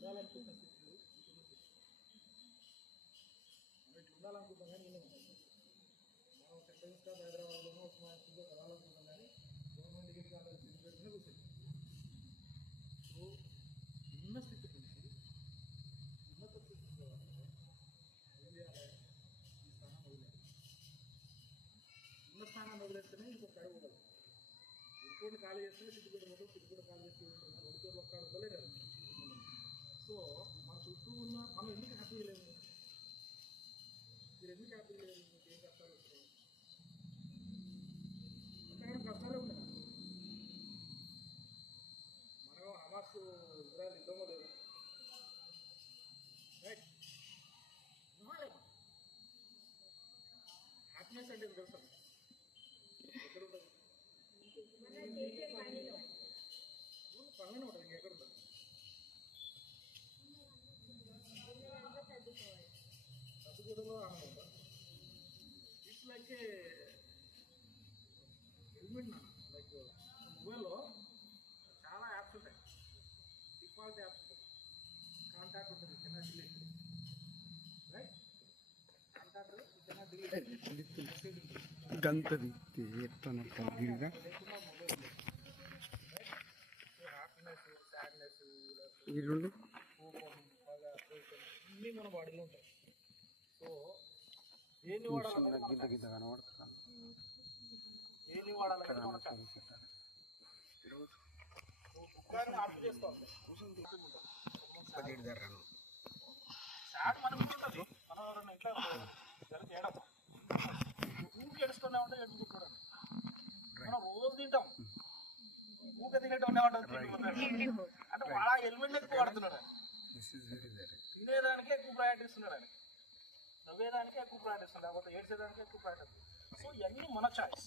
ఉండాలనుకుంటున్న స్థితిలో మనం ఇట్లా ఉండాలనుకుంటాం కానీ నేను మనం సెంట్రల్ స్టాఫ్ హైదరాబాద్లోనో ఉస్మానియాలో రావాలనుకుంటాం కానీ గవర్నమెంట్ డిగ్రీ కాలేజ్ సిద్దిపేటనే కూర్చొని సో ఉన్న స్థితి నుంచి ఉన్నత స్థితికి పోవాలంటే ఏం చేయాలి? ఈ స్థానం వదిలేదు. ఉన్న స్థానాన్ని వదిలేస్తేనే ఇంకొక అడుగు వదలదు. ఇంకోటి ఖాళీ చేస్తే సిద్దిపేట పోతాం, సిద్దిపేట ఖాళీ చేస్తే ఒడిచూరులో ఒక్కడ వదలే కదా. సో మన చుట్టూ ఉన్న మనం ఎందుకు హ్యాపీ లేదు? మీరు ఎందుకు హ్యాపీ లేదు? మీకు ఏం కష్టాలు వస్తాయి? అంతేగాని కష్టాలే ఉన్నాయి. మనం హమాస్ ఇజ్రాయెల్ యుద్ధంలో లేదు, రైట్? హ్యాపీనెస్ అంటే తెలుసా ఎక్కడ ఉంటుంది? పనులు ఉంటుంది, ఇంకెక్కడ ఉంటుంది? చదువుకోవడంలో ఆనందం ఉందా? ఇట్స్ లైక్ హెల్మెట్ నా లైక్ మొబైల్లో చాలా యాప్స్ ఉంటాయి, డిఫాల్ట్ యాప్స్ ఉంటాయి. కాంటాక్ట్ ఉంటుంది, కెనా డిలీట్, రైట్? కాంటాక్ట్ కెనా డిలీట్ గంతది ఎట్లా గిరిగా హ్యాపీనెస్, సాడ్నెస్, ఇరుండి కోపం, పగ, ద్వేషం అన్నీ మన బాడీలో ఉంటాయి. సో దేన్ని వాడాలి? గిద్ద కనబడుతుంది. దేన్ని వాడాలంటే కుక్కర్ని ఆఫ్ చేసుకోవాలి. సాడ్ మనకు ఉంటుంది. మనం ఎవరైనా ఇంట్లో జరిగి ఏడతాం, ఊరికి ఏడుస్తూనే ఉంటే ఏడుచుకుంటాడు. మనం రోజు తింటాం, ఊక తినేటోనే ఉంటుంది. అంటే వాడు హెల్మెట్ ఎక్కువ వాడుతున్నాడు, తినేదానికే ఎక్కువ ప్రయారిటీ ఇస్తున్నాడు అని, నవ్వేదానికే ఎక్కువ ప్రయారిటీ ఇస్తున్నాడు, లేకపోతే ఏడ్చేదానికే ఎక్కువ ప్రయారిటీ. సో ఇవన్నీ మన చాయిస్.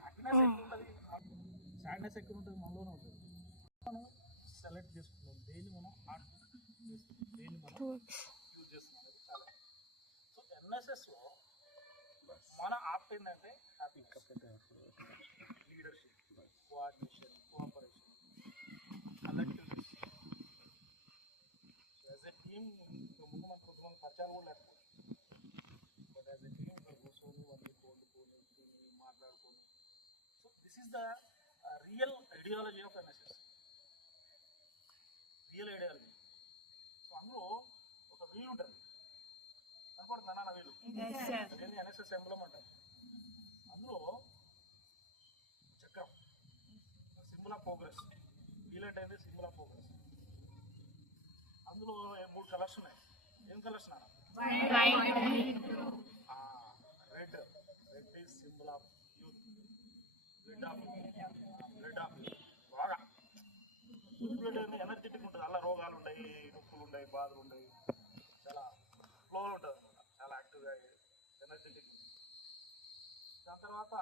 హ్యాపీనెస్ ఎక్కువ ఉంటుంది, సాడ్నెస్ ఎక్కువ ఉంటుంది, మనలోనే ఉంటుంది. మనం సెలెక్ట్ చేసుకుంటాం దేన్ని మనం దేన్ని మనం యూజ్ చేస్తున్నాం అనేది చాలా. సో ఎన్ఎస్ఎస్లో మన ఆప్ట్ ఏంటంటే happiness, leadership, coordination, cooperation, collectiveness. So as a team ముందు మనకు కొంతమంది పరిచయాలు కూడా లేకపోతే, బట్ యాజ్ ఎ టీమ్ ఇక్కడ కూర్చొని వండుకొని తిని మాట్లాడుకొని. So this is the real ideology of NSS, real ideology. So అందులో ఒక వీల్ ఉంటుంది, కనపడుతుందా నా వీలు? అదేంటి ఎన్ఎస్ఎస్ ఎంబ్లమ్ అంటారు. అందులో చక్రం, సింబల్ ఆఫ్ ప్రోగ్రెస్. వీల్ అంటే సింబల్ ఆఫ్ ప్రోగ్రెస్. అందులో 3 కలర్స్ ఉన్నాయి. ఏం కలర్స్ నాన్న? Red. Red is symbol of youth, blood of youth. బాగా బ్లడ్ అనేది ఎనర్జెటిక్ ఉంటుంది. అలా రోగాలు ఉంటాయి, నొప్పులు ఉంటాయి, బాధలు ఉంటాయి, చాలా ఫ్లోలో ఉంటుంది అనమాట, చాలా యాక్టివ్గా ఎనర్జెటిక్ ఉంటుంది. దాని తర్వాత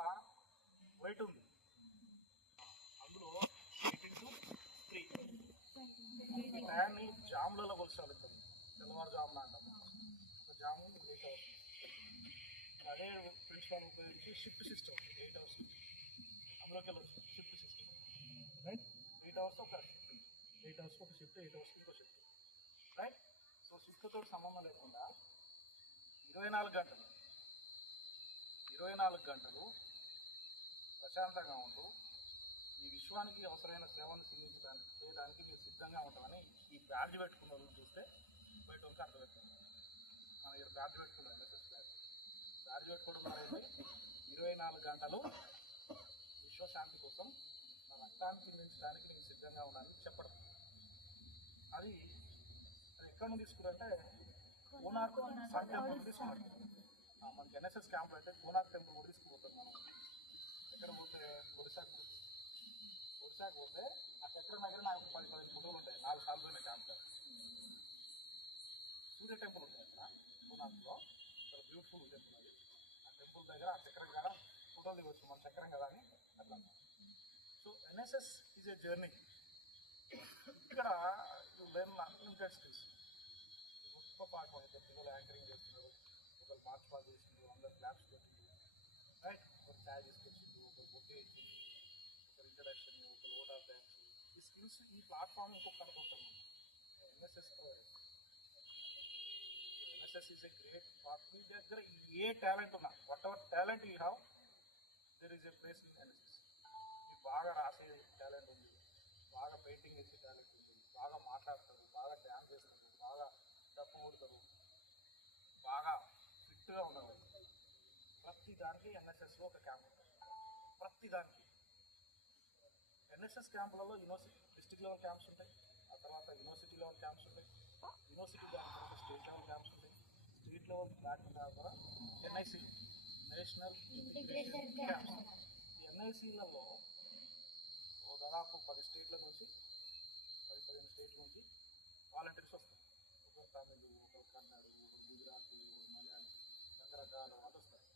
వైట్ ఉంది, అందులో 8:3. టయాన్ని జాములలో కొలిసాలి. తెల్లవారుజామున అంటాము, ఒక జాము 8 hours. అదే ప్రిన్సిపాల్ ఉపయోగించి షిఫ్ట్ సిస్టమ్ 8 hours, అందులోకి వెళ్ళొచ్చు షిఫ్ట్ సిస్టమ్, రైట్? 8 hours ఒక షిఫ్ట్, 8 hours ఒక షిఫ్ట్, 8 hours ఇంకో షిఫ్ట్, రైట్? సో షిఫ్ట్తో సంబంధం లేకుండా 24 గంటలు ప్రశాంతంగా ఉంటూ ఈ విశ్వానికి అవసరమైన సేవను చేయడానికి మీరు సిద్ధంగా ఉంటామని ఈ బ్యాడ్జ్ పెట్టుకున్న వాళ్ళు చూస్తే బయట వాళ్ళకి అర్థమవుతుంది. మన ఇక్కడ బ్యాడ్జ్ పెట్టుకున్నాం, ఎన్ఎస్ఎస్ బ్యాడ్జ్ పెట్టుకోవడం అనేది 24 గంటలు విశ్వశాంతి కోసం మన రక్తాన్ని చిందించడానికి నేను సిద్ధంగా ఉన్నానని చెప్పడం. అది ఎక్కడ నుండి తీసుకురంటే కోనార్క్ సన్ టెంపుల్ తీసుకున్నారు. మనకి ఎన్ఎస్ఎస్ క్యాంప్ అయితే కోనార్క్ టెంపుల్ కూడా తీసుకుపోతారు. మనం ఎక్కడ పోతే ఒడిశాకు పోతే ఆ చక్ర దగ్గర నాకు 10-15 ఫోటోలు ఉంటాయి. 4 సార్లు పోయిన క్యాంప్. సూర్య టెంపుల్ ఉంటుంది అక్కడ కోనార్క్లో, చాలా బ్యూటిఫుల్ టెంపుల్ అది. ఆ టెంపుల్ దగ్గర ఆ చక్రం కదా ఫోటోలు దిగవచ్చు, మన చక్రం కదా అని అట్లా. So NSS is a journey. ఇక్కడ లిమిటెడ్ స్కిల్స్, గొప్ప పాఠం అయితే పిల్లలు యాంకరింగ్ చేస్తున్నారు, ఒకరు మార్చ్ పాస్ చేసిండ్రు, అందరు క్లాప్స్ పెట్టిండ్రు, రైట్? ఒకరు ఛాయ్ తీసుకొచ్చిండ్రు, ఒకరు బొట్టు వేసిండ్రు, ఒకరు ఇంట్రడక్షన్, ఒకరు ఓట్ ఆఫ్ థ్యాంక్స్. ఈ స్కిల్ ఈ ప్లాట్ఫామ్ ఇంకొకటి వస్తుంది NSS NSS is a great మీ దగ్గర ఏ టాలెంట్ ఉన్నా whatever talent you have there is a place in NSS. మీకు బాగా రాసే టాలెంట్ ఉంది, బాగా పెయింటింగ్ వేసే టాలెంట్ ఉంది, బాగా మాట్లాడతారు, బాగా డ్యాన్స్ చేస్తారు, బాగా డప్పు కొడతారు, బాగా ఫిట్గా ఉన్నారు. ప్రతి దానికి ఎన్ఎస్ఎస్లో ఒక క్యాంప్ ఉంటుంది. ప్రతి దానికి ఎన్ఎస్ఎస్ క్యాంపులలో యూనివర్సిటీ డిస్ట్రిక్ట్ లెవెల్ క్యాంప్స్ ఉంటాయి, ఆ తర్వాత యూనివర్సిటీ లెవెల్ క్యాంప్స్ ఉంటాయి, యూనివర్సిటీ తర్వాత స్టేట్ లెవెల్ క్యాంప్స్ ఉంటాయి, స్టేట్ లెవెల్ దాటిన తర్వాత ఎన్ఐసి నేషనల్ ఇంటిగ్రేషన్ క్యాంప్స్. ఈ ఎన్ఐసీలలో దాదాపు 10 స్టేట్ల నుంచి 10-15 స్టేట్ల నుంచి వాలంటీర్స్ వస్తారు. ఒకరు తమిళ్, ఒకరు కన్నడ, ఒకరు గుజరాతీ, ఒకరు మలయాళం, రకరకాల వాళ్ళు వస్తారు.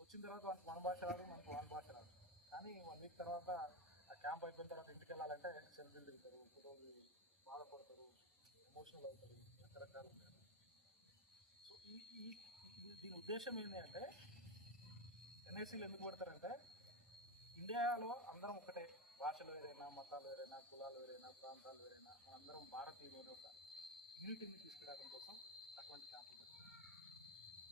వచ్చిన తర్వాత వాళ్ళకి మన భాష రాదు, మనకు వాళ్ళ భాష రాదు. కానీ 1 వీక్ తర్వాత ఆ క్యాంప్ అయిపోయిన తర్వాత ఇంటికి వెళ్ళాలంటే సెల్ఫీలు దిగుతారు, ఫోటోలు బాధపడతారు, ఎమోషనల్ అవుతారు, రకరకాలు ఉంటారు. సో దీని ఉద్దేశం ఏంటి అంటే ఎన్ఐసీలు ఎందుకు పడతారంటే ఇండియాలో అందరం ఒకటే, భాషలు వేరైనా, మతాలు వేరైనా, కులాలు వేరైనా, ప్రాంతాలు వేరైనా, మనందరం భారతీయులు ఒక యూనిటీని తీసుకురావడం కోసం అటువంటి క్యాంపులు పెడతారు.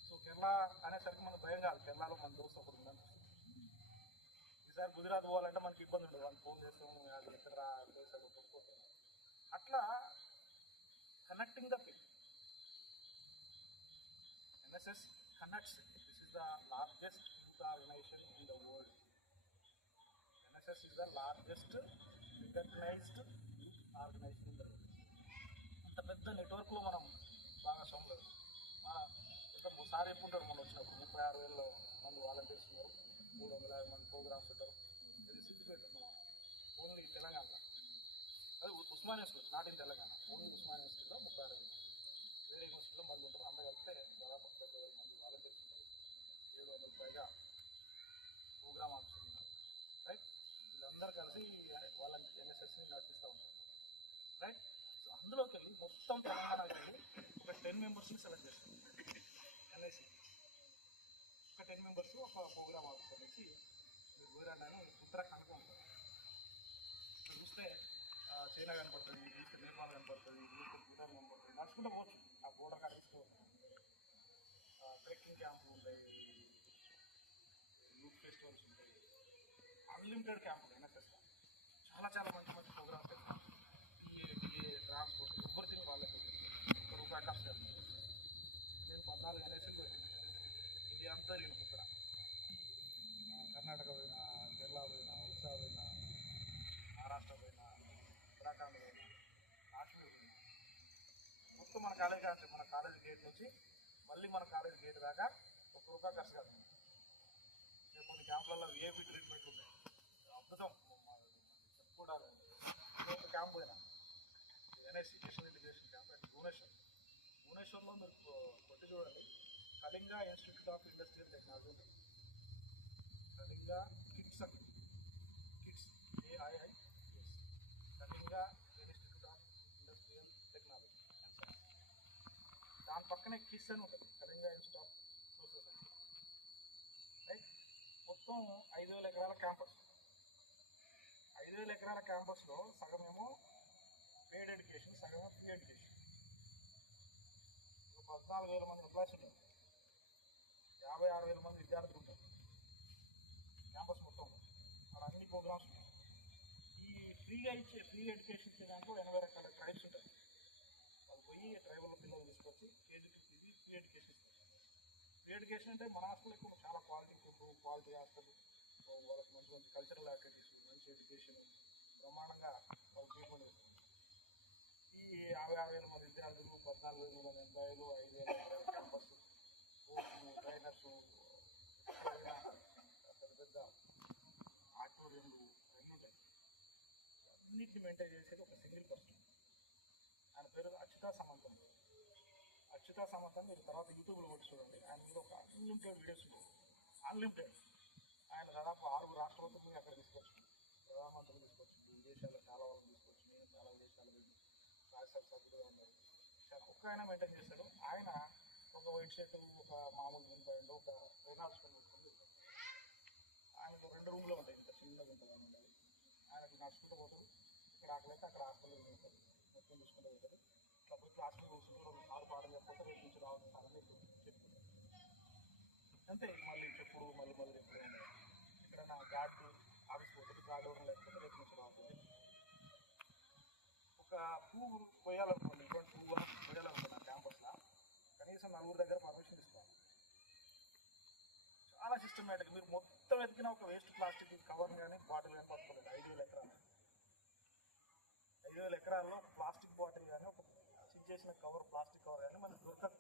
సో కేరళ అనేసరికి మనకు భయం కాదు, కేరళలో మన దోస్తు ఒకటి ఉందని. ఈసారి గుజరాత్ పోవాలంటే మనకి ఇబ్బంది ఉండదు, వాళ్ళు ఫోన్ చేస్తాము అది ఎక్కడ దేశాలు కొనుక్కోతాం. అట్లా connecting the people. NSS connects. This is the largest youth organisation in the world. NSS is the largest recognised youth organisation in the world. అంత పెద్ద నెట్వర్క్లో మనం భాగస్వాములు లేదు. మన ఒకసారి చెప్పుకుంటారు, మనం వచ్చినప్పుడు 36,000 మంది వాలంటీర్స్ ఉన్నారు, 350 మంది ప్రోగ్రామ్స్ ఉంటారు. ఇది సిద్దిపేట మన ఓన్లీ తెలంగాణలో, అది Osmania university, not in Telangana, only Osmania యూనివర్సిటీలో 36,000. వేరే యూనివర్సిటీలో మళ్ళీ ఉంటారు. అంతా కలిపితే దాదాపు 30,000 మంది వాలంటీర్స్ ఉంటారు, 700 పైగా ప్రోగ్రామ్ ఆఫీసర్లు ఉన్నారు. రైట్, వీళ్ళందరూ కలిసి వాళ్ళని ఎన్ఎస్ఎస్ని నడిపిస్తూ ఉంటారు. రైట్, సో అందులోకి వెళ్ళి మొత్తం తెలంగాణకి వెళ్ళి ఒక 10 మెంబర్స్ని సెలెక్ట్ చేస్తారు ఎన్ఐసి. ఒక 10 మెంబర్స్ ఒక ప్రోగ్రామ్ ఆఫీసర్ నుంచి మీరు ఊరండి అని ఉత్తరాఖండ్కి ఉంటారు. ఇక్కడ చూస్తే చైనా కనపడుతుంది, చూస్తే నేపాల్ కనపడుతుంది, చూస్తే భూటాన్ కనపడుతుంది. నడుచుకుంటూ పోవచ్చు, ఆ బోర్డర్ కనిపిస్తూ ట్రెక్కింగ్ క్యాంపులు ఉంటాయి, యూత్ ఫెస్టివల్స్ ఉంటాయి, అన్లిమిటెడ్ క్యాంపులు ఎన్ఎస్ఎస్. చాలా మంచి మంచి ప్రోగ్రామ్స్ పెడతాం. టీఏ ట్రాన్స్పోర్ట్ ఎవ్రీథింగ్ వాళ్ళకి రూపాయి ఖర్చు వెళ్తారు. నేను 14 ఎన్ఎస్ఎల్ పెట్టింది. ఇండియా అంతా నేను ఇక్కడ కర్ణాటక పోయినా, కేరళ పోయినా, ఒడిశా పోయినా, మహారాష్ట్ర పోయినా, ఉత్తరాఖండ్ పోయినా, కాశ్మీర్ పోయినా, మొత్తం మన కాలేజీ కాదు, మన కాలేజీ గేట్ నుంచి మళ్ళీ మన కాలేజీ గేట్ దాకా ₹1 ఖర్చు కాదు. కొన్ని క్యాంపులలో విఐపి ట్రీట్మెంట్లు ఉంటాయి, అద్భుతం చెప్పుకోవడాలి. ఒక క్యాంప్ పోయినా NIC national integration camp and భువనేశ్వర్లో మీరు కొట్టి చూడండి, Kalinga institute of industrial technology ఉంటుంది. Kalinga KITS AIIS, Kalinga institute of industrial technology. దాని పక్కనే కిట్స్ అని ఉంటుంది, Kalinga institute of social science. Right, మొత్తం 5,000 ఎకరాల క్యాంపస్. 5,000 ఎకరాల క్యాంపస్లో సగమేమో పెయిడ్ ఎడ్యుకేషన్, సగమేమో ఫ్రీ ఎడ్యుకేషన్. 14,000 మంది ఎంప్లాయీస్ ఉంటారు, 56,000 మంది విద్యార్థులు ఉంటారు క్యాంపస్ మొత్తం. అక్కడ అన్ని ప్రోగ్రామ్స్ ఉంటాయి. ఈ ఫ్రీ ఎడ్యుకేషన్ ఇచ్చే దాంట్లో 80 రకాల ట్రైబ్స్ ఉంటాయి. వాళ్ళు పోయి ట్రైబల్ పిల్లలు తీసుకొచ్చి కేజీకి ఫ్రీ ఎడ్యుకేషన్ ఇస్తారు. ఫ్రీ ఎడ్యుకేషన్ అంటే మన హాస్టల్ ఎక్కువ చాలా క్వాలిటీ ఫుడ్, క్వాలిటీ హాస్టల్, వాళ్ళకి మంచి మంచి కల్చరల్ యాక్టివిటీస్, మంచి ఎడ్యుకేషన్, బ్రహ్మాండంగా వాళ్ళు ట్రీట్మెంట్ చేస్తారు. ఈ 56,000 మంది విద్యార్థులు, 14,000 మంది ఎంప్లాయీలు, 5,000 ఎకరాల క్యాంపస్, కోచ్లు, ట్రైనర్స్, పెద్ద ఆడిటోరియంలు అన్నీ ఉంటాయి. అన్నింటిని మెయింటైన్ చేసేది ఒక సింగిల్ పర్సన్. ఆయన పేరు అచ్యుతా సమంతం. అచ్యుతా సమంతం మీరు తర్వాత యూట్యూబ్లో కొట్టి చూడండి. ఆయన మీద ఒక అన్లిమిటెడ్ వీడియోస్ ఉంటాయి, అన్లిమిటెడ్. ఆయన దాదాపు 6 రాష్ట్రపతులు అక్కడ తీసుకొచ్చింది, ప్రధానమంత్రులు తీసుకొచ్చింది, విదేశాల్లో చాలా వరకు తీసుకొచ్చి, నేను చాలా విదేశాలు వెళ్ళి రాజ్యసభ సభ్యులుగా ఉన్నారు. ఒక్క ఆయన మెయింటైన్ చేస్తాడు. ఆయన ఒక వైట్ షర్ట్, ఒక మామూలు జీన్ ప్యాంట్, ఒక రెనాల్డ్స్ పెన్ పెట్టుకుని ఆయనకు 2 రూమ్లో ఉంటాయి, ఇంత చిన్నగా ఉంటుంది. ఆయనకి నడుచుకుంటూ పోతారు, ఎక్కడ ఆకలితే అక్కడ హాస్టల్ ఉంటుంది, మొత్తం చూసుకుంటూ ఉంటుంది. ఇట్లా పోయి క్లాస్లో కూర్చుంటారు, సార్ పాఠం చెప్పకపోతే రేపు నుంచి రావడం సార్ అని చెప్తుంది. అంతే మళ్ళీ చెప్పుడు మళ్ళీ చెప్పుడు ఎక్కడైనా గార్డు ఆఫీస్ పోతుంది, గార్డు ఎవరైనా లేకపోతే రేపు నుంచి రావుతుంది. ఒక పువ్వు పోయాలనుకోండి, ఇటువంటి పువ్వు పోయాలనుకున్నాను క్యాంపస్లో, కనీసం 4 దగ్గర పర్మిషన్ ఇస్తాను. చాలా సిస్టమేటిక్. మీరు మొత్తం ఎదిగిన ఒక వేస్ట్ ప్లాస్టిక్ కవర్ కానీ బాటిల్ కానీ పట్టుకోలేదు. 5,000 ఎకరాలు, 5,000 ఎకరాల్లో ప్లాస్టిక్ బాటిల్ కానీ ఒక సిక్ చేసిన కవర్, ప్లాస్టిక్ కవర్ కానీ మనకు దొరకదు.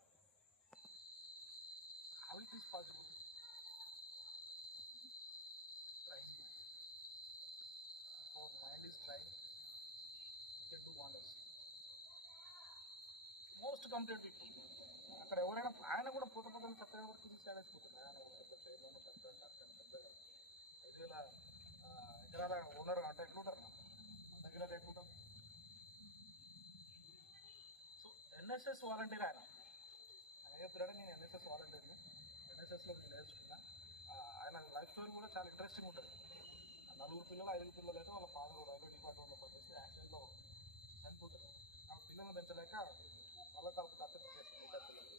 How it is possible? Mind is trying, you can do wonders. Most complete people అక్కడ ఎవరైనా, ఆయన కూడా పూత చక్కగా వరకు డిసైడ్ అయిపోతుంది. ఆయన పెద్దగా 5,000 ఎకరాల ఓనర్ అంటే ఎట్లుంటారు, మన దగ్గర ఎట్లుంటారు. సో ఎన్ఎస్ఎస్ వాలంటీర్ ఆయన చెప్తాడు, నేను ఎన్ఎస్ఎస్ వాలంటీర్ని, ఎన్ఎస్ఎస్లో నేను నేర్చుకున్నా. ఆయన లైఫ్ స్టోరీ కూడా చాలా ఇంట్రెస్టింగ్ ఉంటుంది. 4 పిల్లలు 5 పిల్లలు అయితే వాళ్ళ ఫాదర్ రైల్వే డిపార్ట్మెంట్లో పనిచేస్తే యాక్సిడెంట్లో చనిపోతారు. ఆ పిల్లలు పెంచలేక వాళ్ళ కాలకు దత్తత చేస్తారు. పిల్లలు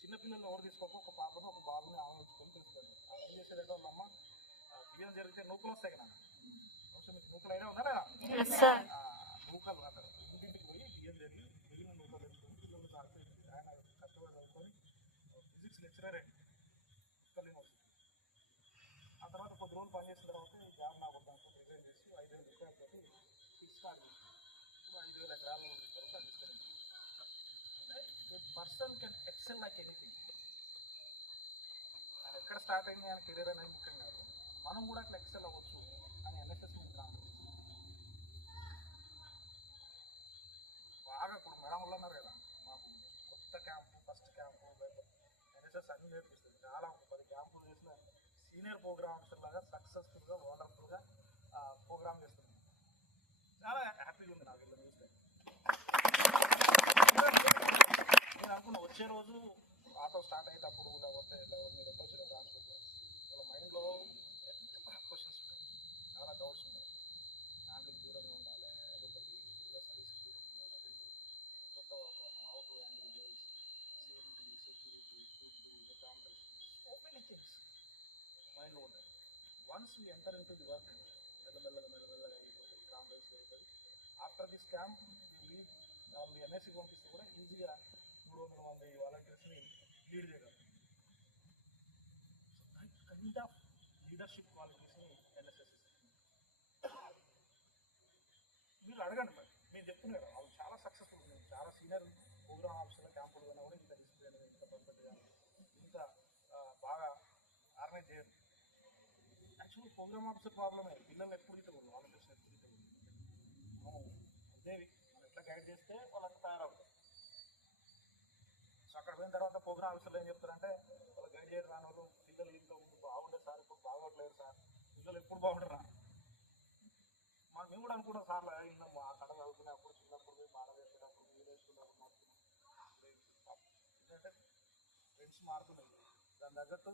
చిన్నపిల్లలు ఎవరు తీసుకోక ఒక పాపను ఒక బాబుని ఆలోచించుకొని తెలుస్తుంది. ఏం చేసేదంటే వాళ్ళ అమ్మ బియ్యం జరిగితే నూకలు వస్తాయి కదా, కొంచెం మీకు నూకలు అయినా ఉన్నా లేదా, నూకలు అంటారు. ఇంటింటికి పోయి బియ్యం జరిగి మిగిలిన నూకలు తెచ్చుకొని పిల్లలు తాగుతుంది. ఆయన కష్టపడి చదువుకొని ఫిజిక్స్ లెక్చరర్ అండి ఉత్కల్ యూనివర్సిటీ. ఆ తర్వాత కొద్ది రోజులు పనిచేసిన తర్వాత ఈ జాబ్ నాకు దాంట్లో రిజైన్ చేసి 5,000 రూపాయలతో ఫిక్స్ కార్డు 5,000 ఎకరాలు వరకు అందిస్తారు. అంటే ఏ person can excel like anything. ఆయన ఎక్కడ స్టార్ట్ అయింది ఆయన కెరీర్ అనేది ముఖ్యం కాదు, మనం కూడా అట్లా ఎక్సెల్ అవ్వచ్చు అని ఎన్ఎస్ఎస్ మీకు రాదు. బాగా ఇప్పుడు మేడం వాళ్ళు అన్నారు కదా, మాకు కొత్త క్యాంపు, ఫస్ట్ క్యాంపు, ఎన్ఎస్ఎస్ అన్ని నేర్పిస్తుంది. చాలా 10 క్యాంపులు చేసిన సీనియర్ ప్రోగ్రామ్ ఆఫీసర్ లాగా సక్సెస్ఫుల్గా వండర్ఫుల్గా ప్రోగ్రామ్ చేస్తుంది. చాలా హ్యాపీగా ఉంది నాకు ఇలా చూస్తే. నేను అనుకున్నా వచ్చే రోజు ఆటో స్టార్ట్ అయ్యేటప్పుడు లేకపోతే మీరు ఎప్పుడు వచ్చిన ట్రాన్స్పోర్ట్లో వాళ్ళ మైండ్లో క్వశ్చన్స్ ఉంటాయి, చాలా డౌట్స్ ఉంటాయి. ఫ్యామిలీకి దూరంగా ఉండాలి, సర్వీస్ ఉండాలి, కొత్త house girls, safety, security, food, accommodation, so many things మైండ్లో ఉంటాయి. Once we enter in to the work మెల్లమెల్లగా అయిపోతుంది, కాన్ఫిడెన్స్ అయిపోతుంది. ఆఫ్టర్ దిస్ క్యాంప్ లీడ్ వాళ్ళు ఎన్ఎస్సీకి పంపిస్తే కూడా ఈజీగా 300 మంది వాలంటీర్స్ని లీడ్ చేయగలరు. కైండ్ ఆఫ్ లీడర్షిప్ క్వాలిటీస్ని ఎన్ఎస్ఎస్ మీరు అడగండి. మరి మీరు చెప్తున్నారు కదా వాళ్ళు చాలా సక్సెస్ఫుల్ ఉన్నారు. చాలా సీనియర్ ప్రోగ్రామ్ ఆఫీసర్ల క్యాంపులు కన్నా కూడా ఇంత డిసిప్లిన్, ఇంత పర్ఫెక్ట్గా, ఇంత బాగా ఆర్గనైజ్ చేయరు. యాక్చువల్లీ ప్రోగ్రామ్ ఆఫీసర్ ప్రాబ్లమే, పిల్లలు ఎప్పుడు ఇతరు వాలంటీర్స్ ఎప్పుడు ఇతరు అదేవి మనం ఎట్లా గైడ్ చేస్తే వాళ్ళంతా తయారవుతారు. సో అక్కడ పోయిన తర్వాత ప్రోగ్రామ్ ఆఫీసర్లు ఏం చెప్తారంటే వాళ్ళు గైడ్ చేయరు రాని వాళ్ళు, పిల్లలు ఇంట్లో బాగుండే సార్ ఇప్పుడు బాగోట్లేదు సార్, పిల్లలు ఎప్పుడు బాగుంటారా. మేము కూడా అనుకుంటాం సార్లు ఇంకా మా కడ చదువుకునేప్పుడు చిన్నప్పుడు పోయి బాగా చేసేటప్పుడు మీరు వేసుకున్నప్పుడు ఎందుకంటే ఫ్రెండ్స్ మారుతున్నాయి, దాని తగ్గట్టు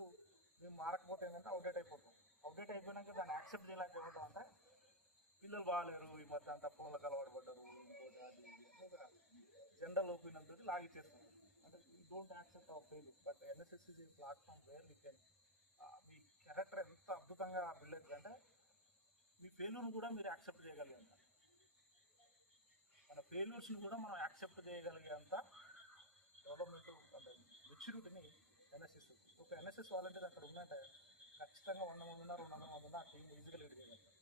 మేము మారకపోతే ఏంటంటే అవుట్డేట్ అయిపోతాం. అవుట్డేట్ అయిపోయినాక దాన్ని యాక్సెప్ట్ చేయలేక ఏమంటాం అంటే పిల్లలు బాగాలేరు, ఈ మధ్య అంతా ఫోన్లకు అలవాటు పడ్డారు, ఇంకోటి అది జనరల్ ఒపీనియన్ తోటి లాగిచ్చేస్తాం. అంటే we don't accept our failure. But NSS is a platform where we can me character ఎంత అద్భుతంగా బిల్డ్ అవుతుందంటే మీ ఫెయిల్యూర్ని కూడా మీరు యాక్సెప్ట్ చేయగలిగేంత, మన ఫెయిల్యూర్స్ని కూడా మనం యాక్సెప్ట్ చేయగలిగేంత డెవలప్మెంట్ అంటే మెచ్యూరిటీని ఎన్ఎస్ఎస్. ఒక ఎన్ఎస్ఎస్ వాలంటీర్ అక్కడ ఉందంటే ఖచ్చితంగా 100 మంది ఉన్నారు, 200 మంది ఉన్నారు, ఆ టీం ఈజీగా లీడ్ చేయగలుగుతారు.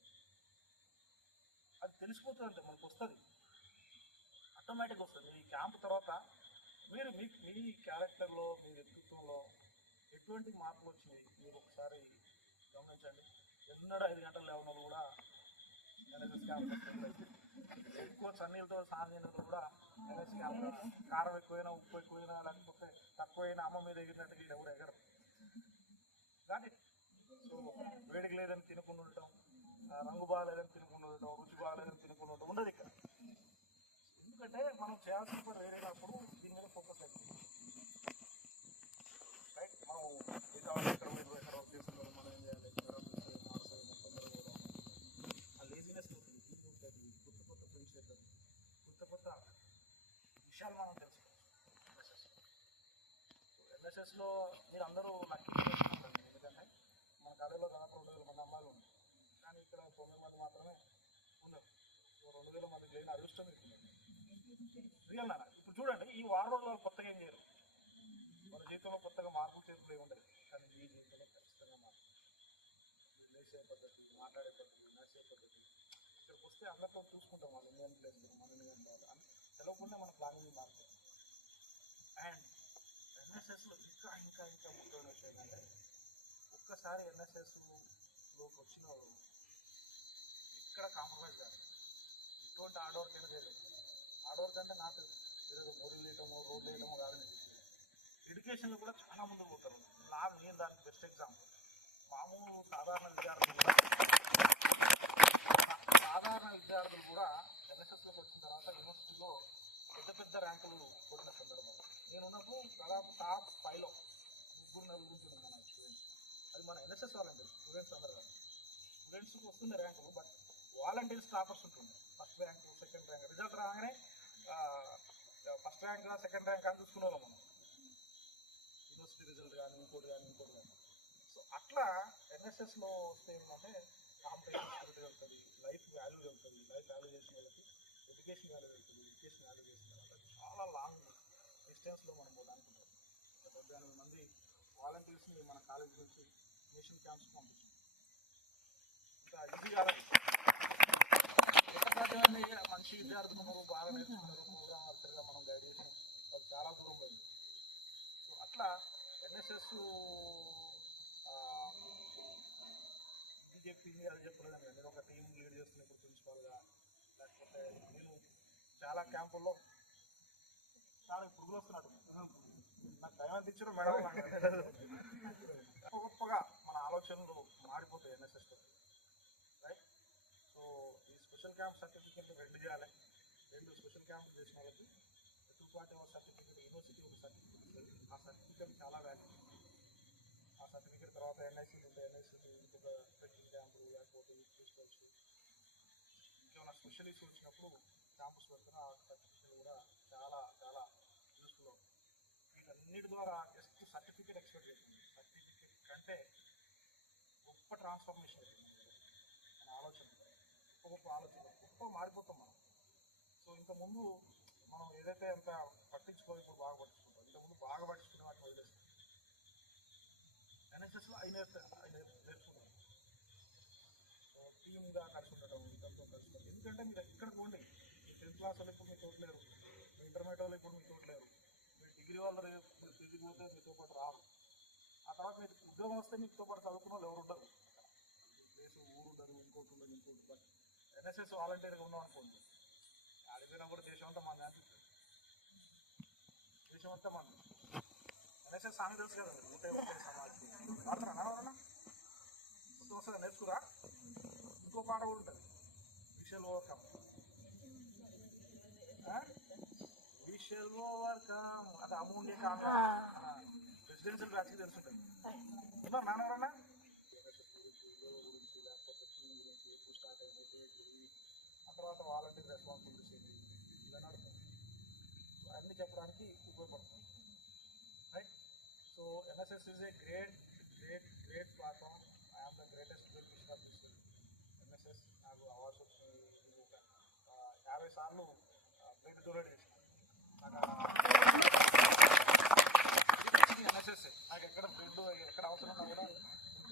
అది తెలిసిపోతుంది, అంటే మనకు వస్తుంది, ఆటోమేటిక్గా వస్తుంది. ఈ క్యాంప్ తర్వాత మీరు మీ క్యారెక్టర్లో, మీ వ్యక్తిత్వంలో ఎటువంటి మార్పులు వచ్చినాయి మీరు ఒకసారి గమనించండి. ఎన్నడూ 5 గంటలు లేవనోళ్ళు కూడా ఎన్ఎస్ఎస్ క్యాంప్ ఎక్కువ చన్నీళ్ళతో స్నానం చేయడంలో కూడా ఎన్ఎస్ క్యాంప్, కారం ఎక్కువైనా, ఉప్పు ఎక్కువైనా, లేకపోతే తక్కువైనా అమ్మ మీద ఎగిరినట్టుగా ఎవరు ఎగరు. కానీ సో వేడికి లేదని తినకుండా ఉండటం, రంగు బాగాలేదని తినకుండా ఉండటం, రుచి బాగాలేదని తినకుండా ఉండటం ఉండదు ఇక్కడ. ఎందుకంటే మనం చేయాల్సిన పని వేరే కాప్పుడు దీని మీద ఫోకస్ అవుతుంది. రైట్, మనం ఎక్కడ వర్క్ చేస్తున్నారు, మనం ఏం చేయాలి, ఆ లేజినెస్ ఉంటుంది, కొత్త ఫ్రెండ్స్ ఎన్ఎస్ఎస్లో మీరు అందరూ లక్కీ ఉంటారు, ఎందుకంటే మన కాలేజీలో దాదాపు 2,000 మంది అమ్మాయిలు ఉన్నారు, కానీ ఇక్కడ 9 మంది మాత్రమే ఉన్నారు. 2,000 మందికి లేని అదృష్టం మీకు రియల్ నాన్న. ఇప్పుడు చూడండి, ఈ వారం రోజులు వాళ్ళు కొత్తగా ఏం చేయరు, మన జీవితంలో కొత్తగా మార్పులు చేతులు ఏమి ఉండదు, కానీ ఈ జీవితంలో ఖచ్చితంగా మార్పు. లేచే పద్ధతి, మాట్లాడే పద్ధతి, నడిచే పద్ధతి, ఇక్కడికి వస్తే అందరితో చూసుకుంటాం, మన ఇండియన్ ప్లేస్ మన ఇండియన్ బాధ అని తెలవకుండా మన ప్లానింగ్ మారుతుంది. అండ్ ఎన్ఎస్ఎస్లో ఇంకా ఇంకా ఇంకా ముఖ్యమైన విషయం ఏంటంటే, ఒక్కసారి ఎన్ఎస్ఎస్లోకి వచ్చిన వాళ్ళు ఇక్కడ కాంప్రమైజ్ కాదు. ఎటువంటి హార్డ్ వర్క్ అయినా చేయలేదు. హార్డ్ వర్క్ అంటే నాకు ఏదో మొదలు వేయటము, రోడ్లు వేయటము కాదు. ఎడ్యుకేషన్లో కూడా చాలా ముందుకు పోతారు. నేను దానికి బెస్ట్ ఎగ్జాంపుల్. మామూలు సాధారణ విద్యార్థులు కూడా ఎన్ఎస్ఎస్లోకి వచ్చిన తర్వాత యూనివర్సిటీలో పెద్ద పెద్ద ర్యాంకులు కొట్టిన సందర్భం నేను ఉన్నప్పుడు దాదాపు టాప్ 5లో 3-4 ఉంటుంది మన స్టూడెంట్స్. అది మన ఎన్ఎస్ఎస్ వాలంటీర్స్, స్టూడెంట్స్ అందరూ కాదు. స్టూడెంట్స్కి వస్తున్న ర్యాంకులు, బట్ వాలంటీర్స్ టాపర్స్ ఉంటుంది. First rank, second rank, result రాగానే ఫస్ట్ ర్యాంక్, సెకండ్ ర్యాంక్ అని చూసుకునే వాళ్ళం మనం. యూనివర్సిటీ రిజల్ట్ కానీ ఇంకోటి కానీ. సో అట్లా ఎన్ఎస్ఎస్లో వస్తే ఏంటంటే కాంపిటేషన్ స్పిరిట్ వెళ్తుంది, లైఫ్ వాల్యూ వెళ్తుంది. లైఫ్ వాల్యూ చేసిన వాళ్ళకి ఎడ్యుకేషన్ వాల్యూ వెళ్తుంది. ఎడ్యుకేషన్ వాల్యూ చేసిన తర్వాత చాలా లాంగ్ డిస్టెన్స్లో మనం పోవాలనుకుంటాం. 18 మంది వాలంటీర్స్ని మన కాలేజ్ నుంచి నేషనల్ క్యాంప్స్కి పంపిస్తాం. ఇంకా ఈజీ కాలేదు. ఎంత సాధ్యమైంది, మంచి విద్యార్థులు ఉన్నారు, బాగా నేర్చుకున్నారు, ప్రోగ్రామర్స్గా మనం గైడ్ చేసాం, వాళ్ళు చాలా దూరం పోయింది. సో అట్లా ఎన్ఎస్ఎస్ ఇది చెప్పింది అది చెప్పలేదండి. నేను ఒక టీం లీడ్ చేస్తున్నప్పుడు ప్రిన్సిపాల్గా, లేకపోతే నేను చాలా క్యాంపుల్లో చాలా పురుగులు వస్తున్నట్టు నాకు టైం ఎంత ఇచ్చారో మేడం. గొప్పగా మన ఆలోచనలు మారిపోతాయి ఎన్ఎస్ఎస్తో, రైట్? సో ఈ స్పెషల్ క్యాంప్ సర్టిఫికెట్ 2 చేయాలి. 2 స్పెషల్ క్యాంప్ చేసిన వాళ్ళకి 240 అవర్ సర్టిఫికెట్, యూనివర్సిటీ ఒక సర్టిఫికెట్ ఇస్తుంది. ఆ సర్టిఫికెట్ చాలా వాల్యూ. ఆ సర్టిఫికెట్ తర్వాత ఎన్ఐసీలు ఉంటాయి. ఎన్ఐసీలు ఇంకొక ట్రెక్కింగ్ క్యాంపులు, లేకపోతే ఫెస్టివల్స్, ఇంకేమైనా స్పెషలిస్ట్ వచ్చినప్పుడు క్యాంపస్ పెడుతున్న ఆ సర్టిఫికెట్ కూడా చాలా చాలా యూస్ఫుల్ అవుతుంది. వీటన్నిటి ద్వారా జస్ట్ సర్టిఫికెట్ ఎక్స్పెక్ట్ చేస్తుంది. సర్టిఫికెట్ కంటే గొప్ప ట్రాన్స్ఫర్మేషన్ అవుతుంది మన ఆలోచన, గొప్ప ఆలోచన, గొప్ప మారిపోతాం మనం. సో ఇంతకుముందు మనం ఏదైతే అంత పట్టించుకోవాలి, ఇప్పుడు బాగా పట్టించుకుంటాం. ఇంతకుముందు బాగా పట్టించుకునే వాటిని వదిలేస్తాం. ఎన్ఎస్ఎస్లో నేర్చుకుంటాం. టీమ్గా కలిసి ఉండటం, ఇదంతా కలిసి ఉండటం. ఎందుకంటే మీరు ఎక్కడ పోండి, మీ 10th క్లాస్ వాళ్ళు ఇప్పుడు మీ తోట లేరు, మీ ఇంటర్మీడియట్ వాళ్ళు ఇప్పుడు మీ తోట లేరు, మీ డిగ్రీ వాళ్ళు మీరు తిరిగి పోతే మీతో పాటు రారు. ఆ తర్వాత మీకు ఉద్యోగం వస్తే మీతో పాటు చదువుకున్న వాళ్ళు ఎవరు ఉండరు, ప్లేస్ ఊరు ఉండరు, ఇంకోటి ఉండదు, ఇంకోటి. బట్ ఎన్ఎస్ఎస్ వాలంటీర్గా ఉన్నాం అనుకోండి, అడిగినా కూడా దేశం అంతా మన అనిపిస్తుంది. దేశం అంతా మన ఎన్ఎస్ఎస్ సాంగ్ తెలుసు కదా, ఉంటే సమాజం మాత్రం ఎవరన్నా మొత్తం వస్తుంది, నేర్చుకురా. ఇంకో పాట కూడా ఉంటుంది, విషల్ ఓవర్కమ్. విషల్ ఓవర్కమ్ అది అమూల్య కాగా రెసిడెన్షియల్ బ్యాచ్కి తెలుసుంటుంది. ఉన్నారు నాన్న ఎవరన్నా ఎన్ఎస్ఎస్ గురించి, లేకపోతే టీం గురించి, ఎప్పుడు స్టార్ట్ అయింది, ఆ తర్వాత వాలంటీర్ రెస్పాన్సిబిలిటీస్ ఏంటి, ఇలా నడుతుంది. సో అన్నీ చెప్పడానికి ఉపయోగపడుతుంది, right? So NSS is a great platform. I'm the greatest beneficiary of this NSS. నాకు అవార్డ్స్ వచ్చినాయి. 50 సార్లు బ్లడ్ డొనేట్ చేసిన. ఎన్ఎస్ఎస్ నాకు ఎక్కడ బ్లడ్ ఎక్కడ అవసరం ఉన్నా కూడా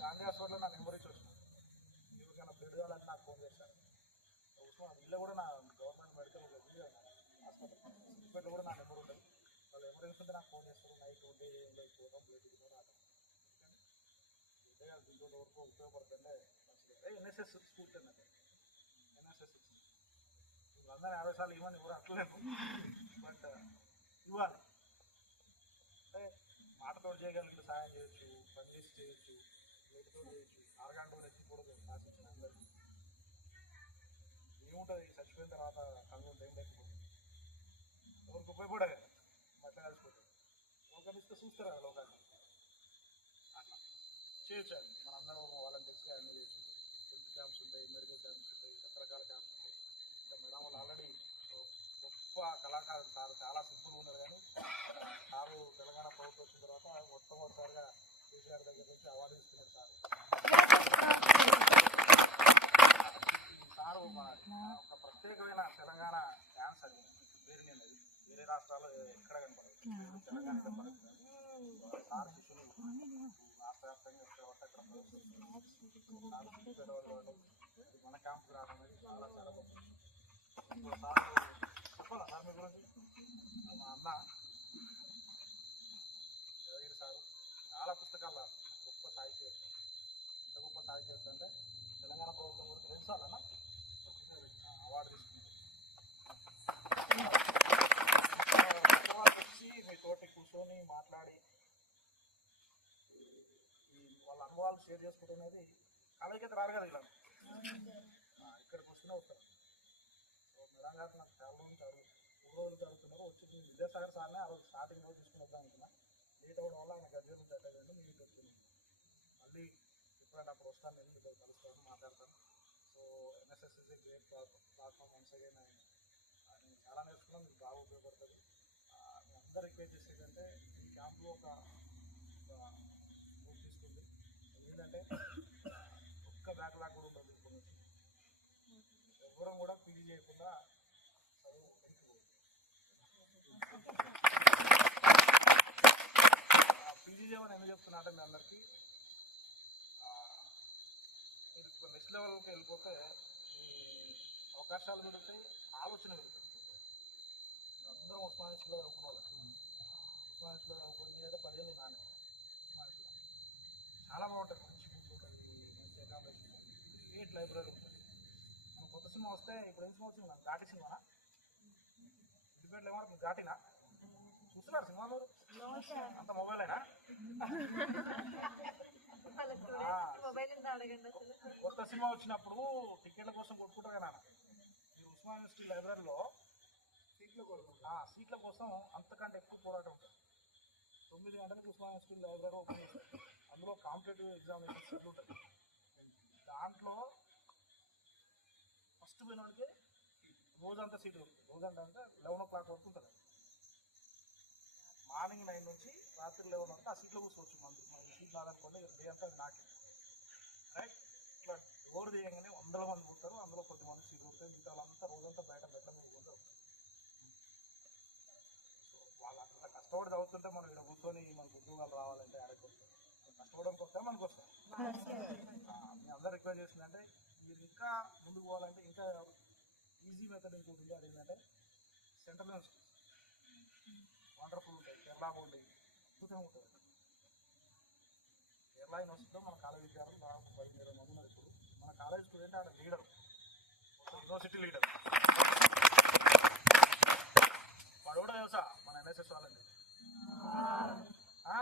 గాంధీ హాస్పిటల్లో నా నెంబర్ ఇచ్చి వచ్చిన. ఎవరికైనా బ్లడ్ కావాలంటే నాకు ఫోన్ చేశాను. వీళ్ళు కూడా నా గవర్నమెంట్ మెడికల్ హాస్పిటల్ సిద్దిపేటలో కూడా నా నెంబర్ ఉంటుంది. వాళ్ళు ఎమర్జెన్సీ ఉంటే నాకు ఫోన్ చేస్తారు. నైట్ ఉంటే ఏం లేకపోవడం బ్లడ్ కూడా రాదు. దీంట్లో వరకు ఉపయోగపడుతుంటే మంచిది. ఎన్ఎస్ఎస్ స్ఫూర్తి అన్నది ఎన్ఎస్ఎస్ అందరూ 50 సార్లు ఇవ్వని ఎవరు అట్లేదు, బట్ ఇవ్వాలి. అంటే మాటతో చేయగలిగిన సాయం చేయొచ్చు, పని చేసి చేయొచ్చు, లేటుతో చేయొచ్చు, అరగంటలో ఎత్తికూడదు ఆశించిన అందరికీ. ఏముంటుంది చచ్చిపోయిన తర్వాత కళ్ళు ఏం లేకపోతుంది, ఎవరికి ఉపయోగపడదు, మధ్య కలిసిపోతుంది. లోకాన్ని చూస్తారు కదా లోకాన్ని, అట్లా చేయొచ్చు. మనందరం వాలంటీర్స్గా అన్నీ చేయొచ్చు. హెల్త్ క్యాంప్స్ ఉంటాయి, మెడికల్ క్యాంప్స్ ఉంటాయి, రకరకాల క్యాంప్స్ ఉంటాయి. ఇంకా మేడం వాళ్ళు ఆల్రెడీ గొప్ప కళాకారులు సార్, చాలా సింపుల్గా ఉన్నారు. కానీ సారు తెలంగాణ ప్రభుత్వం వచ్చిన తర్వాత మొట్టమొదటిసారిగా కేసీఆర్ దగ్గర నుంచి అవార్డు తీసుకున్నారు సార్. ఈ సారు ఒక ప్రత్యేకమైన తెలంగాణ డ్యాన్స్ అది పేరు నేను అది వేరే రాష్ట్రాల్లో ఎక్కడ కనపడదు, తెలంగాణ కనపడదు. సార్ శిష్యులు రాష్ట్ర వ్యాప్తంగా ఎక్కడ పడితే అక్కడ మన క్యాంపు రావడం అనేది చాలా చాలా గొప్ప. సార్ చెప్పాలా సార్ మీ గురించి? మా అన్న యాదగిరి సారు చాలా పుస్తకాలు రాదు, గొప్ప సాహిత్యవేత్త. ఎంత గొప్ప సాహిత్యవేత్త అంటే తెలంగాణ ప్రభుత్వం గురించి 2 సార్లు అన్న అవార్డు తీసుకున్నారు. వచ్చి మీతోటి కూర్చొని మాట్లాడి వాళ్ళ అనుభవాలు షేర్ చేసుకుంటున్నది అలాగైతే రారు కదా ఇలా ఇక్కడికి వస్తూనే వస్తారు. సో మేడం గారు నాకు చాలా రోజులు చదువుతున్నారు. వచ్చి విద్యాసాగర్ సార్నే ఆ రోజు స్టార్టింగ్ రోజు తీసుకుని వద్దాం అనుకున్నా. లేట్ అవ్వడం వల్ల ఆయన గడ్డ నుంచి అట్టేదండి మీకు వచ్చింది. మళ్ళీ ఎప్పుడైనా అప్పుడు వస్తాను, నేను మీతో కలుస్తాను, మాట్లాడతాను. So NSS is a great platform. Once again నేను చాలా నేర్చుకున్నాను, మీకు బాగా ఉపయోగపడుతుంది. మీ అందరూ రిక్వెస్ట్ చేసేదంటే ఈ క్యాంప్లో ఒక గ్రూప్ తీసుకుంది. ఏంటంటే ఒక్క బ్యాక్లాగ్ కూడా ఉంటుంది. ఇప్పుడు నుంచి ఎవరం కూడా పీజీ చేయకుండా చదువు పీజీ చేయమని ఎందుకు చెప్తున్నా అంటే మీ అందరికీ మీరు ఇప్పుడు నెక్స్ట్ లెవెల్కి వెళ్ళిపోతే ఈ అవకాశాలు పెరుగుతాయి, ఆలోచన పెరుగుతుంది. అందరం ఉస్మానియాలో చదువుకునే ఉస్మానియాలో చదువుకుంది అంటే 10 ఏళ్ళు నానే ఉస్మానియాలో చాలా బాగుంటుంది. మంచి బుక్ ఉంటుంది, మంచి అకామిడేషన్ ఉంటుంది, గ్రేట్ లైబ్రరీ ఉంటుంది. మనం కొత్త సినిమా వస్తే ఇప్పుడు ఏం సినిమా వచ్చింది? ఘాటి సినిమానా? ఇండిపెండెంట్ ఏమన్నా ఘాటినా చూస్తున్నారు సినిమా మీరు? అంత మొబైల్ అయినా కొత్త సినిమా వచ్చినప్పుడు టికెట్ల కోసం కొట్టుకుంటారు కదా నాన్న. ఈ ఉస్మాన్ యూనివర్సిటీ లైబ్రరీలో సీట్ల కోసం అంతకంటే ఎక్కువ పోరాటం ఉంటుంది. 9 గంటలకు ఉస్మాన్ యూనివర్సిటీ లైబ్రరీ ఓపెన్ చేస్తారు. అందులో కాంపిటేటివ్ ఎగ్జామినేషన్స్ సీట్లు ఉంటాయి. దాంట్లో ఫస్ట్ పోయినోడికి రోజంతా సీటు దొరుకుతుంది. రోజంతా అంటే 11 o'clock వరకు ఉంటుంది. మార్నింగ్ 9 నుంచి రాత్రి 11 వరకు ఆ సీట్లో కూర్చోవచ్చు. మన సీట్ రాదనుకోండి, డే అంతా నాకు రైట్. ఇట్లా డోర్ తీయగానే 100 మంది కూర్తారు. అందులో కొద్దిమంది సీట్ దొరుకుతాయి. మిగతా వాళ్ళంతా రోజంతా బయట పెట్టడం కూర్చుంటారు. సో వాళ్ళు అంత కష్టపడి చదువుతుంటే మనం ఇక్కడ కూర్చొని మనకు ఉద్యోగాలు రావాలంటే ఆడకి వస్తాం. కష్టపడడానికి వస్తే మనకు వస్తాం. మీ అందరూ రిక్వెస్ట్ చేసిందంటే మీరు ఇంకా ముందుకు పోవాలంటే ఇంకా ఈజీ మెథడ్ ఇంకోటి ఉంది. అదేంటంటే సెంట్రల్ యూనివర్సిటీ వండర్ఫుల్ ఉంటాయి. కేరళ ఉంటాయి, అద్భుతంగా ఉంటుంది. కేరళ యూనివర్సిటీలో మన కాలేజ్ విద్యార్థులు 15-20 మంది ఉన్నారు. ఇప్పుడు మన కాలేజ్ స్టూడెంట్ ఆడ లీడర్, యూనివర్సిటీ లీడర్ వాడు కూడా తెలుసా మన ఎన్ఎస్ఎస్ వాళ్ళని. ఆ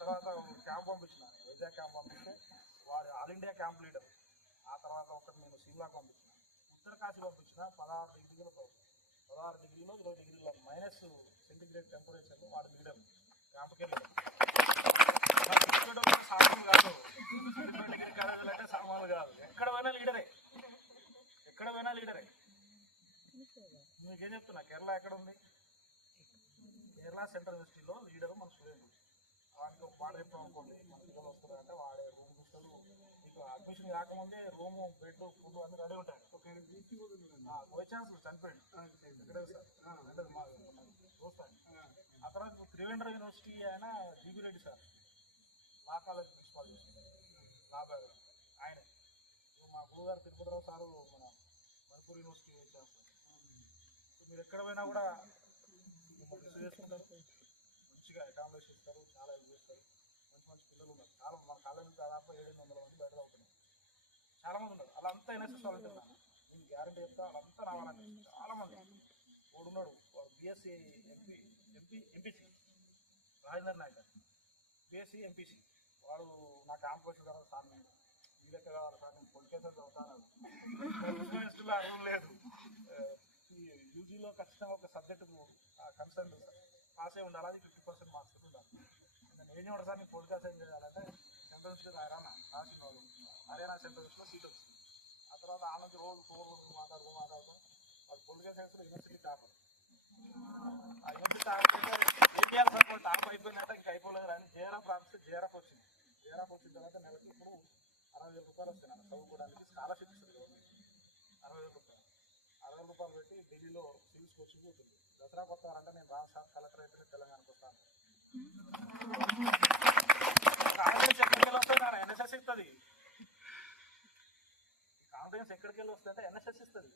తర్వాత క్యాంప్ పంపించిన, వైజాగ్ క్యాంప్ పంపిస్తే వాడు ఆల్ ఇండియా క్యాంప్ లీడర్. ఆ తర్వాత ఒకటి నేను సిమ్లాకి పంపించిన, ఉత్తరకాశీ పంపించిన. 16 డిగ్రీలో 20 డిగ్రీల మైనస్ సెంటిగ్రేడ్ టెంపరేచర్లో వాడు లీడర్ క్యాంప్కి వెళ్ళాడు. సామాన్లు కాదు, డిగ్రీ కాలేజీలు అంటే సామాన్లు కాదు. ఎక్కడ పోయినా లీడరే, ఎక్కడ పోయినా లీడరే. మీకేం చెప్తున్నా, కేరళ ఎక్కడ ఉంది? కేరళ సెంట్రల్ యూనివర్సిటీలో లీడరు మన స్టూడెంట్. వాడికి ఒక పాట చెప్తాం అనుకోండి, మన పిల్లలు వస్తున్నారంటే వాడే రూమ్ చూస్తాడు. మీకు అడ్మిషన్ కాకముందే రూము, బెడ్, ఫుడ్ అన్నీ రెడీ ఉంటాయి. వైస్ ఛాన్సలర్ చనిపోయింది ఎక్కడే సార్, అంటే మా దోస్తాను. ఆ తర్వాత త్రివేంద్ర యూనివర్సిటీ ఆయన GB Reddy sir law college principal చేస్తున్నారు, లా బ్యాక్గ్రౌండ్ ఆయన. మా గురుగారు తిరుపతిరావు సారు మన Manipur university vice chancellor. So మీరు ఎక్కడ పోయినా కూడా రిసీవ్ చేసుకుంటారు, మంచిగా అకామిడేషన్ ఇస్తారు, చాలా హెల్ప్ చేస్తారు. మంచి మంచి పిల్లలు ఉన్నారు. చాలా మన కాలేజీ దాదాపు 700 మంది బయట అవుతున్నారు. చాలామంది ఉన్నారు. అలా అంతా ఎన్ఎస్ఎస్ వాళ్ళు ఉంటున్నారు. నేను గ్యారంటీ చెప్తా, వాళ్ళంతా రావాలని చాలామంది. వాడు ఉన్నాడు BSc MPC Rajender Naik, BSc MPC. వాడు నా క్యాంప్ వచ్చిన తర్వాత సార్ నేను మీ దగ్గర కావాలి సార్, నేను పొలికేషన్ చదువుతాను. యూనివర్సిటీలో అర్హం లేదు. యూజీలో ఖచ్చితంగా ఒక సబ్జెక్టుకు కన్సర్న్ పాస్ అయి ఉండాలి. అది 50% మార్క్స్ ఉండాలి. నేను ఏం చేయడం సార్, నేను పొలికేషన్ చేయాలంటే సెంట్రల్ యూనివర్సిటీ హర్యానా రాసిన వాళ్ళు, హర్యానా సెంట్రల్ యూనివర్సిటీలో సీట్ వచ్చింది. ఆ తర్వాత ఆ నుంచి రోజు 4 రోజులు మాట్లాడుతూ వాళ్ళు పొలిటికల్ సైన్స్లో యూనివర్సిటీ టాపర్. ఆ యూత్ కేటీఆర్ సపోర్ట్ టాప్ అయిపోయిందంటే ఇంకా అయిపోలేదు అని జేఆర్ఎఫ్ రాస్తే జేఆర్ఎఫ్ వచ్చింది. జేఆర్ఎఫ్ వచ్చిన తర్వాత నెలకి ఇప్పుడు 60,000 రూపాయలు వస్తాయి నాకు చదువుకోవడానికి. స్కాలర్షిప్ ఇస్తుంది గవర్నమెంట్. 60,000 రూపాయలు 60,000 రూపాయలు పెట్టి ఢిల్లీలో సివిల్స్కి వచ్చి కూర్చుంది. దసరా కొత్తారంటే నేను రాను సార్, కలెక్టర్ అయితేనే తెలంగాణకు వస్తాను. కాన్ఫిడెన్స్ ఎక్కడికి వెళ్ళి వస్తుంది నాన్న? ఎన్ఎస్ఎస్ ఇస్తుంది. కాన్ఫిడెన్స్ ఎక్కడికి వెళ్ళి వస్తుంది అంటే ఎన్ఎస్ఎస్ ఇస్తుంది.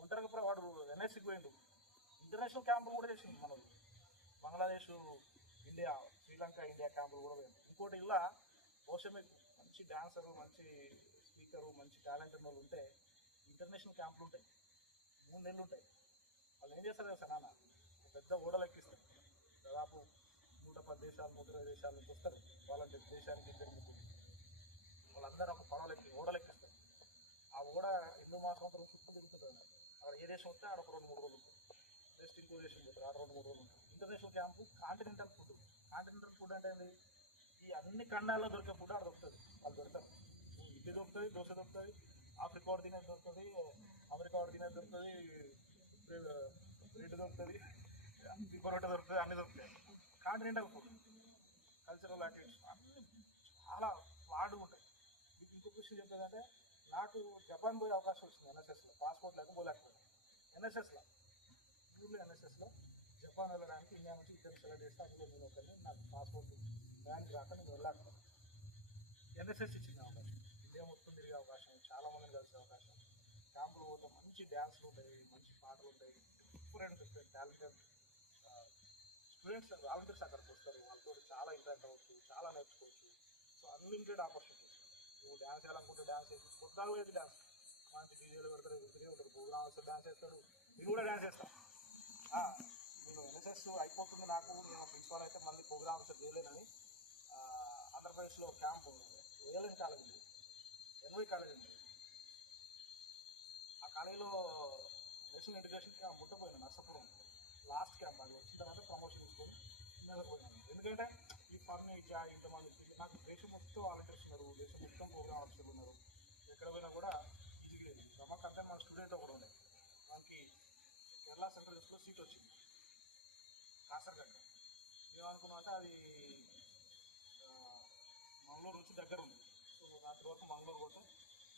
ఒంటరిగా వాడు ఎన్ఎస్సికి పోయిండు. ఇంటర్నేషనల్ క్యాంపులు కూడా చేసింది మనకు. బంగ్లాదేశ్, ఇండియా, శ్రీలంక, ఇండియా క్యాంపులు కూడా పోయింది. ఇంకోటి ఇలా కోసమే మంచి డాన్సరు, మంచి స్పీకరు, మంచి టాలెంట్ ఉన్న వాళ్ళు ఉంటే ఇంటర్నేషనల్ క్యాంపులు ఉంటాయి. 3 నెలలు ఉంటాయి. వాళ్ళు ఏం చేస్తారు కదా సార్ నాన్న, పెద్ద ఓడలు ఎక్కిస్తారు. దాదాపు 110 దేశాలు 120 దేశాల నుంచి వస్తారు వాళ్ళంటే దేశానికి 2-3. వాళ్ళందరూ ఒక పడవలు ఎక్కి ఓడలు ఎక్కిస్తారు. ఆ ఓడ 2 మాసం చుట్టూ తిరుగుతుంది. అక్కడ ఏ దేశం వస్తే ఆడ ఒక 2-3 రోజులు ఉంటుంది. నెక్స్ట్ ఇంకో దేశం పోతారు, ఆడ 2-3 రోజులు ఉంటుంది. International camp continental food. Continental food అంటే ఈ అన్ని ఖండాల్లో దొరికే ఫుడ్ ఆడ దొరుకుతుంది. వాళ్ళు పెడతారు. ఇడ్లీ దొరుకుతుంది, దోశ దొరుకుతుంది, ఆఫ్రికా వాడు తినేది దొరుకుతుంది, అమెరికా వాడు తినేది దొరుకుతుంది, బ్రెడ్ దొరుకుతుంది, పరోటా దొరుకుతుంది, అన్నీ దొరుకుతాయి. కాంటినెంటల్ ఫుడ్, కల్చరల్ యాక్టివిటీస్ అన్నీ చాలా వాడు ఉంటాయి. మీకు ఇంకొక విషయం చెప్పేదంటే నాకు జపాన్ పోయే అవకాశం వచ్చింది ఎన్ఎస్ఎస్లో. పాస్పోర్ట్ లేక పోలేకపోయాను. ఎన్ఎస్ఎస్లో ఊళ్ళో ఎన్ఎస్ఎస్లో జపాన్ వెళ్ళడానికి ఇండియా నుంచి ఇద్దరు సెలెక్ట్ చేస్తే అందులో నేను ఒకరిని నాకు పాస్పోర్ట్ బ్యాంక్ రాక నేను వెళ్ళలేకపోయాను. ఎన్ఎస్ఎస్ ఇచ్చింది అవకాశం. ఇండియా మొత్తం తిరిగే అవకాశం, చాలా మందిని కలిసే అవకాశం. క్యాంపులు పోతే మంచి డ్యాన్స్లు ఉంటాయి, మంచి పాటలు ఉంటాయి, డిఫరెంట్ టాలెంటెడ్ స్టూడెంట్స్ వాలంటీర్స్ అక్కడికి వస్తారు. వాళ్ళతో చాలా ఇంటరాక్ట్ అవ్వచ్చు, చాలా నేర్చుకోవచ్చు. So unlimited opportunities. నువ్వు డ్యాన్స్ చేయాలనుకుంటే డ్యాన్స్ చేసి కొద్దాగా లేదు. డ్యాన్స్ మంచి డీజేలు పెడతారు, ఎదుగుతూనే ఉంటారు. ప్రోగ్రామ్ వస్తే డ్యాన్స్ చేస్తాడు, నేను కూడా డ్యాన్స్ చేస్తాను. నేను ఎన్ఎస్ఎస్ అయిపోతుంది నాకు, నేను ప్రిన్సిపాల్ అయితే మళ్ళీ ప్రోగ్రామ్స్ చేయలేనని ఆంధ్రప్రదేశ్లో క్యాంపు వేయలేని కాలేజ్ ఉంది, ఎన్వై కాలేజ్ ఉంది. ఆ కాలేజీలో నేషనల్ ఎడ్యుకేషన్ ముట్టపోయినా నర్సపురం లాస్ట్ క్యాంప్. అది వచ్చిన తర్వాత ప్రమోషన్ తీసుకొని పోయినాను. ఎందుకంటే ఈ ఫర్ని ఇంతమంది నాకు దేశం మొత్తం వాలంటీర్స్ ఉన్నారు, దేశం మొత్తం ప్రోగ్రామ్ ఆఫీసర్లు ఉన్నారు. ఎక్కడ పోయినా కూడా ఈజీ లేదు. రమాకంటే మన స్టూడెంట్ ఒకడు ఉండే, మనకి కేరళ సెంట్రల్ స్కూల్లో సీట్ వచ్చింది కాసర్గడ్డ. ఏమనుకున్నా అంటే అది మంగళూరు నుంచి దగ్గర ఉంది. సో దాని తర్వాత మంగళూరు పోతే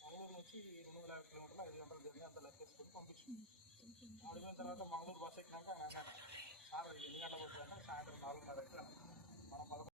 మంగళూరు నుంచి 250 కిలోమీటర్లు 5 గంటల జర్నీ అంతా లెక్కేసుకొని పంపించింది. ఆడిపోయిన తర్వాత మంగళూరు బస్ ఎక్కినాక సార్ ఎన్ని గంటలు పోతుందంటే సాయంత్రం 4:30 అయితే మనం